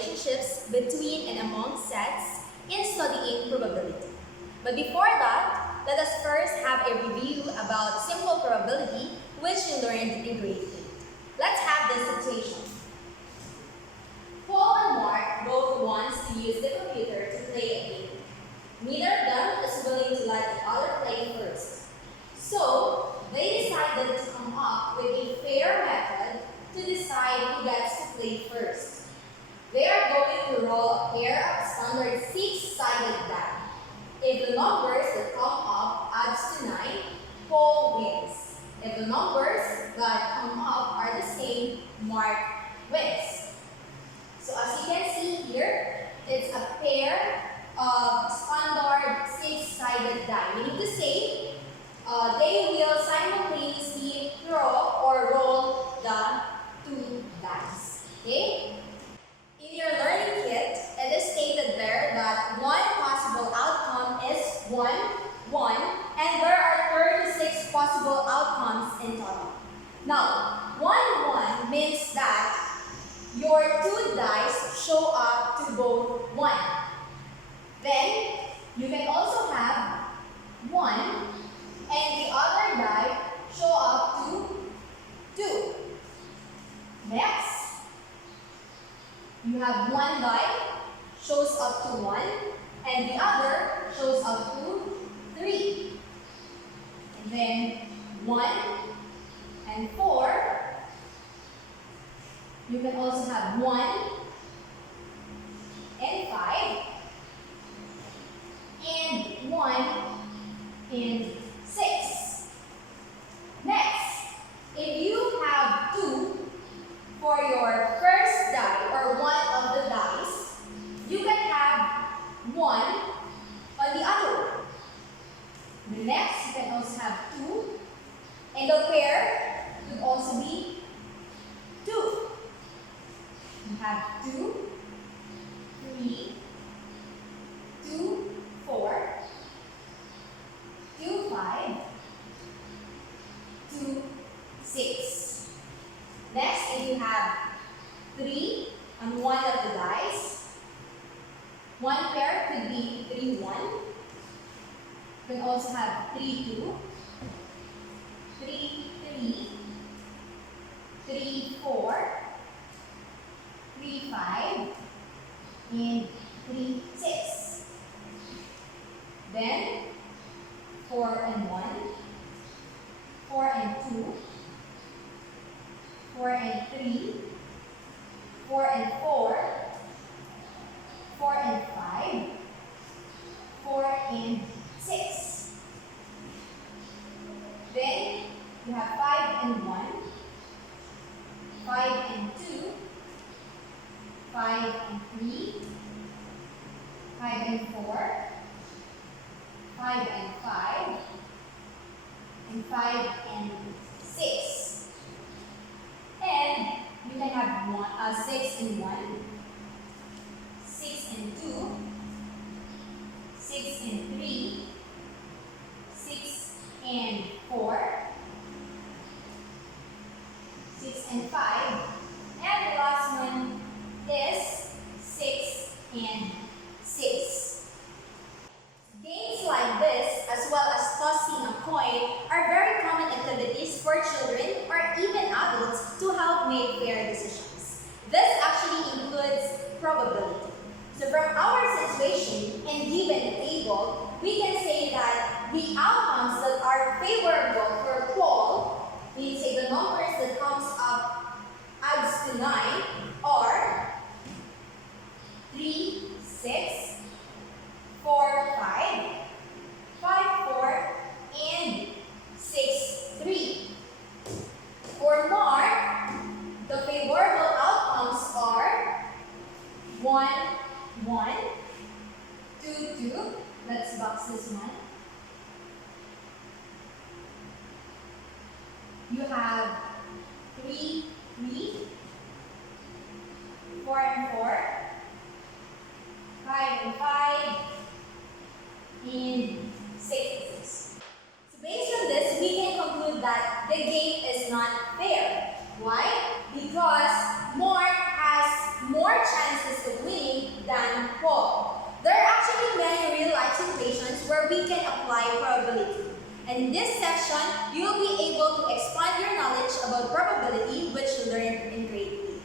relationships between and among sets in studying probability. But before that, let us first have a review about simple probability, which we learned in grade 8. Let's have this situation. Paul and Mark both want to use the computer to play a game. Neither of them is willing to let the other play first. So, they decided to come up with a fair method to decide who gets to play first. They are going to roll a pair of standard 6-sided die. If the numbers that come up adds to 9, Paul wins. If the numbers that come up are the same, Mark wins. So as you can see here, it's a pair of standard 6-sided die. Meaning to say, they will simultaneously throw or roll the 2 dice. Okay? In your learning kit, it is stated there that one possible outcome is 1, 1, and there are 36 possible outcomes in total. Now, 1, 1 means that your 2 dice show up to both 1. Then, you can also have 1 and the other die show up to 2. Next, you have 1 die shows up to 1 and the other shows up to 3. And then 1 and 4. You can also have 1 and 5 and 1 and 6. Next, if you have 2 for your first die or one of the dice, you can have 1 on the other one. The next, you can also have 2, and the pair could also be 2. You have 2, 3, 2, 4, 2, 5, 2, 6. Next, if you have 3 on one of the dice, one pair could be 3, 1. You can also have 3, 2, 3, 3, 3, 4, 3, 5, and 3, 6. Then 4 and 1, 4 and 2, 4 and 3, 4 and 4, 4 and 5, 4 and 6. Then you have 5 and 1, 5 and 2, 5 and 3, 5 and 4, 5 and 5, and 5 and 6. And you can have 6 and 1, 6 and 2, 6 and 3, 6 and 4, 6 and 5, and the last one is 6 and 6. Games like this, as well as tossing a coin, are very common activities for children or even adults to help make fair decisions. This actually includes probability. So from our situation and given the table, we can say that the outcomes that are favorable for Paul, we say the numbers that comes up adds to 9 are 3, 6, 4, 5, 5, 4, and 6, 3. For Mark, the favorable outcomes are 1, 1, 2, 2. Let's box this one. You have 3, 3, 4 and 4, 5 and 5, and 6. So based on this, we can conclude that the game is not fair. Why? Because Mark has more chances of winning than Paul. There are actually many real-life situations where we can apply probability. And in this section, you will be able to expand your knowledge about probability, which you learned in grade 8.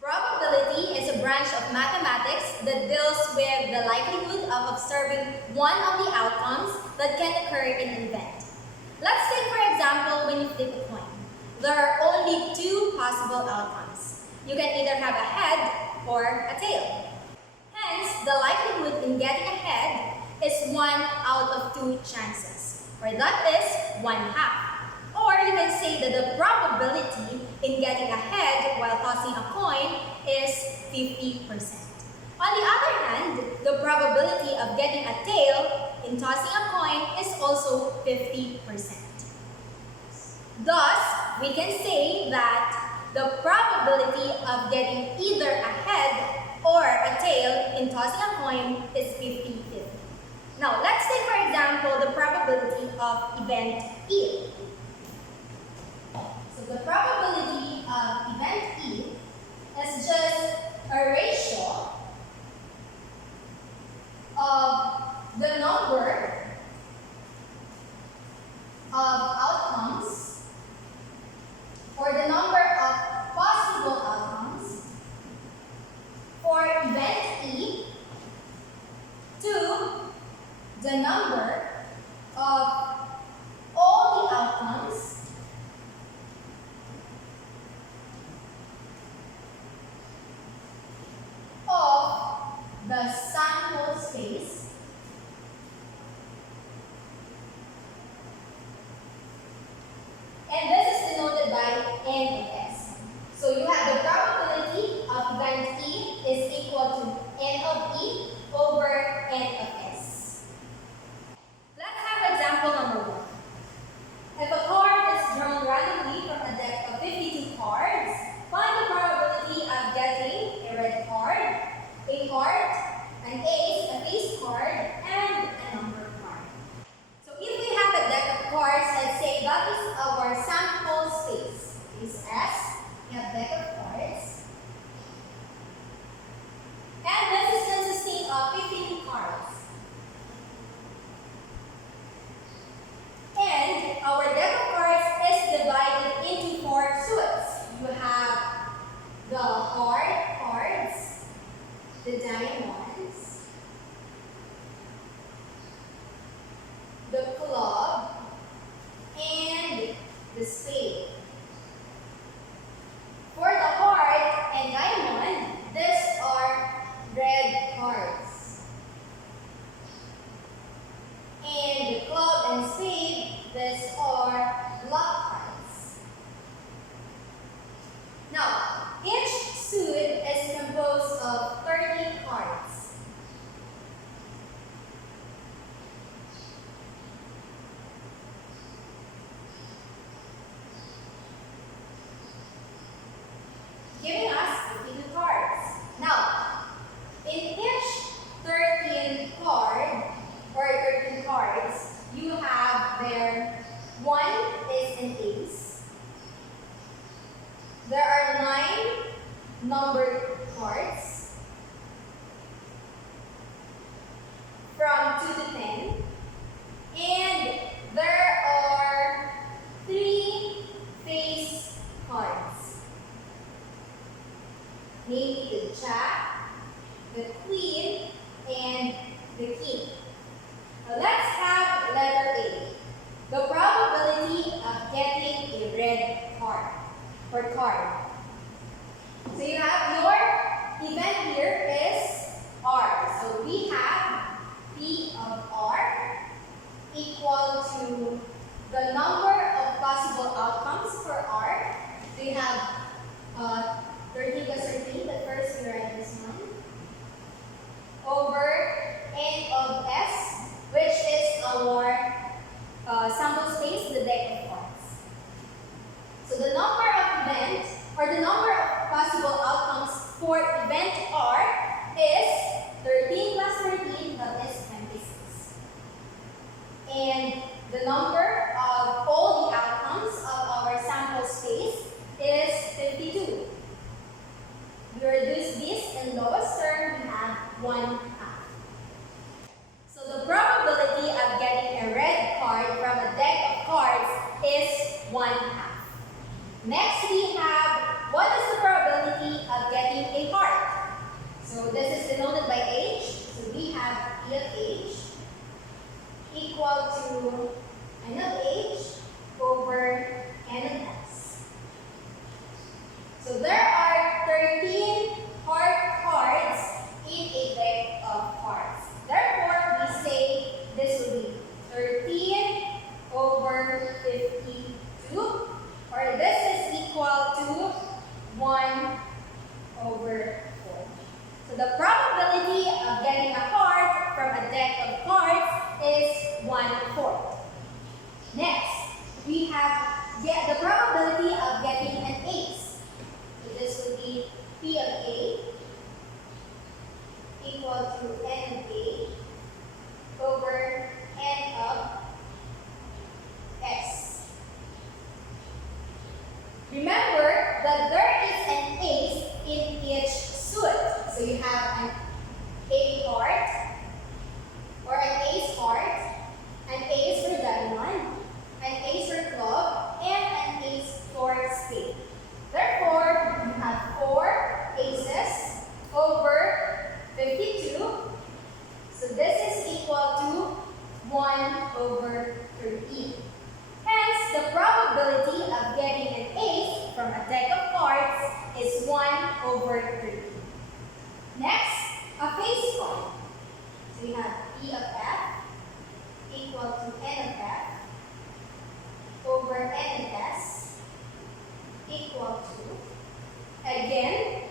Probability is a branch of mathematics that deals with the likelihood of observing one of the outcomes that can occur in an event. Let's take, for example, when you flip a coin. There are only two possible outcomes. You can either have a head or a tail. Hence, the likelihood in getting a head is 1 out of 2 chances, or that is 1/2. Or you can say that the probability in getting a head while tossing a coin is 50%. On the other hand, the probability of getting a tail in tossing a coin is also 50%. Thus, we can say that the probability of getting either a head or a tail in tossing a coin is 50-50. Now, let's take for example the probability of event E. So the probability of event E is just a ratio of the number of outcomes, or the number of possible outcomes for event E to the number of all the outcomes of the sample space and this is denoted by N of S. So you have the probability of event E is equal to N of E over N of S. Let's have example number 1. If a card is drawn randomly from a deck of 52 cards, find the probability of getting a red card, a heart, an ace, a face card, and a number card. So if we have a deck of cards, let's say that is our sample space. Is S, we have deck of cards. And this is consisting of 52 cards. And our deck of cards is divided into 4 suits. You have the heart cards, the diamonds, the club, and the spade. For the heart and diamond, these are red cards. And the club and spade, these are black cards. Now, each suit is composed of 30 cards. Giving us 52 cards. Now, in each 13 card or 13 cards, you have there 1 is an ace. There are 9 numbered cards from 2 to 10, and there are 3 face cards, namely the jack, the queen, and the king. Now let's have letter A. The probability of getting a red card or card. So you have your event here is R. So we have P of R equal to the number of possible outcomes for R. So you have 13 plus 13, but first you write this one, over N of S, which is our sample space, the deck of cards. So the number of events, or the number of possible outcomes for and lowest term, we have 1/2. So the probability of getting a red card from a deck of cards is 1/2. Next, we have what is the probability of getting a heart? So this is denoted by H. So we have E of H equal to N of H over N of S. So there are 13 heart cards in a deck of cards. Therefore, we say this will be 13 over 52, or this is equal to 1 over 4. So the probability of getting a card from a deck of cards is 1/4. Next, we have the probability of getting an ace. So this will be P of A equal to N of A over N of S. Remember that there is an ace in each suit. So you have an A card or an ace card, an ace for diamond, an ace for club, and an ace for spade. Therefore, you have 4 aces over 52. So this is equal to 1 over 13. Hence, the probability of getting an ace from a deck of cards is 1 over 13. Next, a face card. So we have E of F equal to N of F over N of S equal to, again,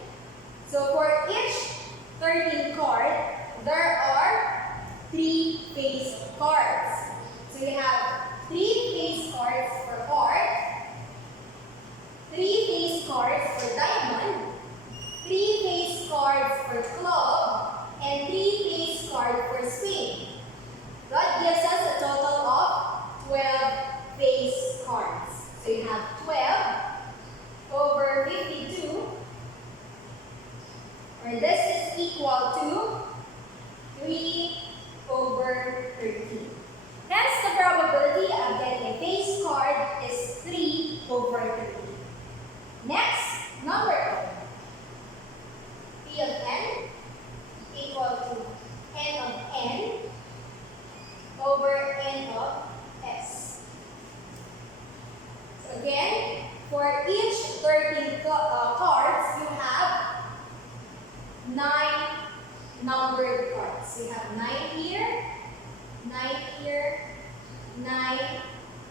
so for each 13 card, there are 3 face cards. So you have 3 face cards for heart, 3 face cards for diamond, 3 face cards for club, and 3 face cards for spade. That gives us a total of 12 face cards. So you have 12 over 52, or this is equal to 3 over 13. Hence, the probability of getting a face card is 3 over 13. Next, number card. P of N equal to N of N over N of S. So again, for each 13 cards, you have 9 numbered cards. So you have 9 here, 9 here, 9,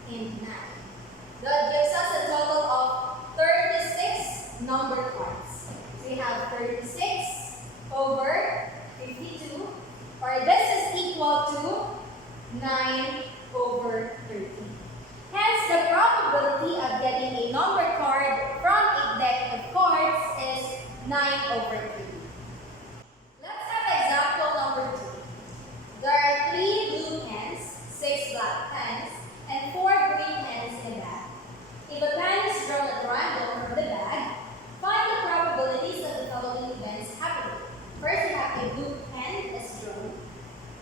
and 9. That gives us a total of 36 numbered cards. So we have 36 over 52, or this is equal to 9 over 13. Hence, the probability of getting a number card from a deck of cards is 9 over 13. Let's have example number 2. There are 3 blue pens, 6 black pens, and 4 green pens in the bag. If a pen is drawn at random from the bag, find the probabilities of the following events happening. First, you have a blue pen is drawn,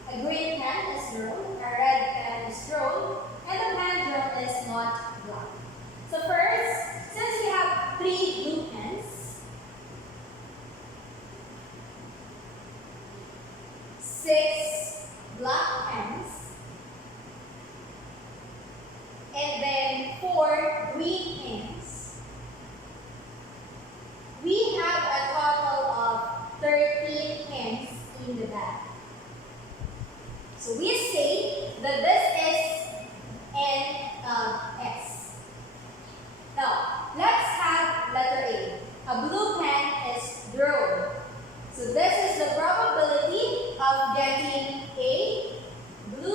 a green pen is drawn, a red pen is drawn, and the pen drawn is not black. So first, since we have 3 blue pens, 6 black pens, and then 4 green pens, we have a total of 13 pens in the bag. So we say that this is N of S. Now, let's have letter A. A blue pen is drawn. So this is the probability of getting a blue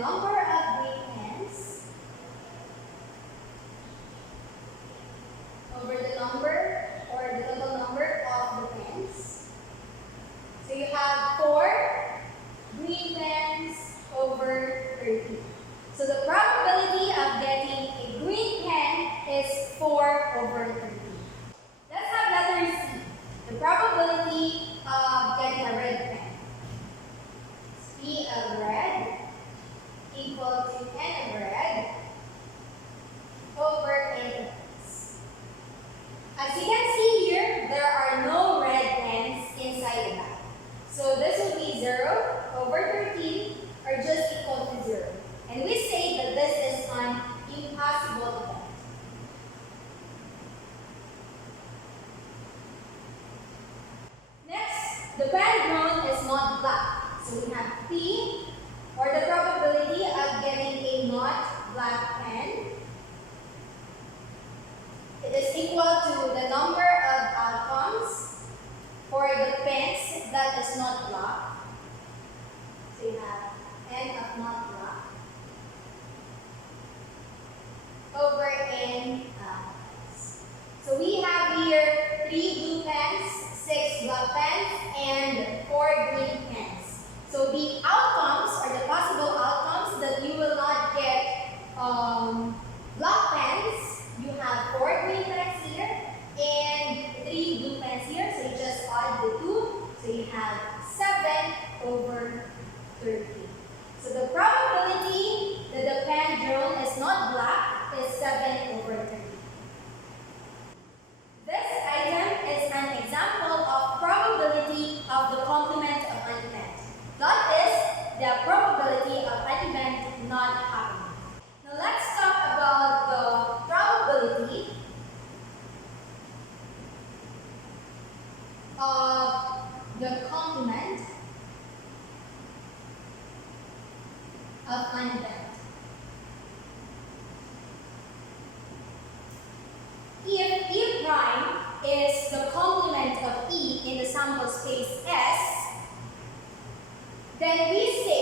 number of green pens over the number or the total number of the pens. So you have 4 green pens over 30. So the probability of getting a green pen is 4 over 30. Let's have letter C. The probability of getting a red pen. P of red equal to N of red over N of pens. As you can see here, there are no red pens inside the bag. So this will be 0 over 13 or just equal to 0. And we say that this is an impossible event. Next, the pen grown is not black. So we have P, or the probability of getting a not black pen. It is equal to the number of outcomes for the pens that is not black. So you have N of not black over N of pens. So we have here 3 blue pens, 6 black pens, and 4 green pens. So the outcomes or the possible outcomes that you will not get black pens, you have 4 green pens here and 3 blue pens here. So you just add the 2. So you have 7 over 30. So the probability that the pen drawn is not black is 7 over 30. This item is an example of probability of the complement of an event. That is the probability of an event not happening. Now let's talk about the probability of the complement of an event. If E prime is the complement of E in the sample space S, then we say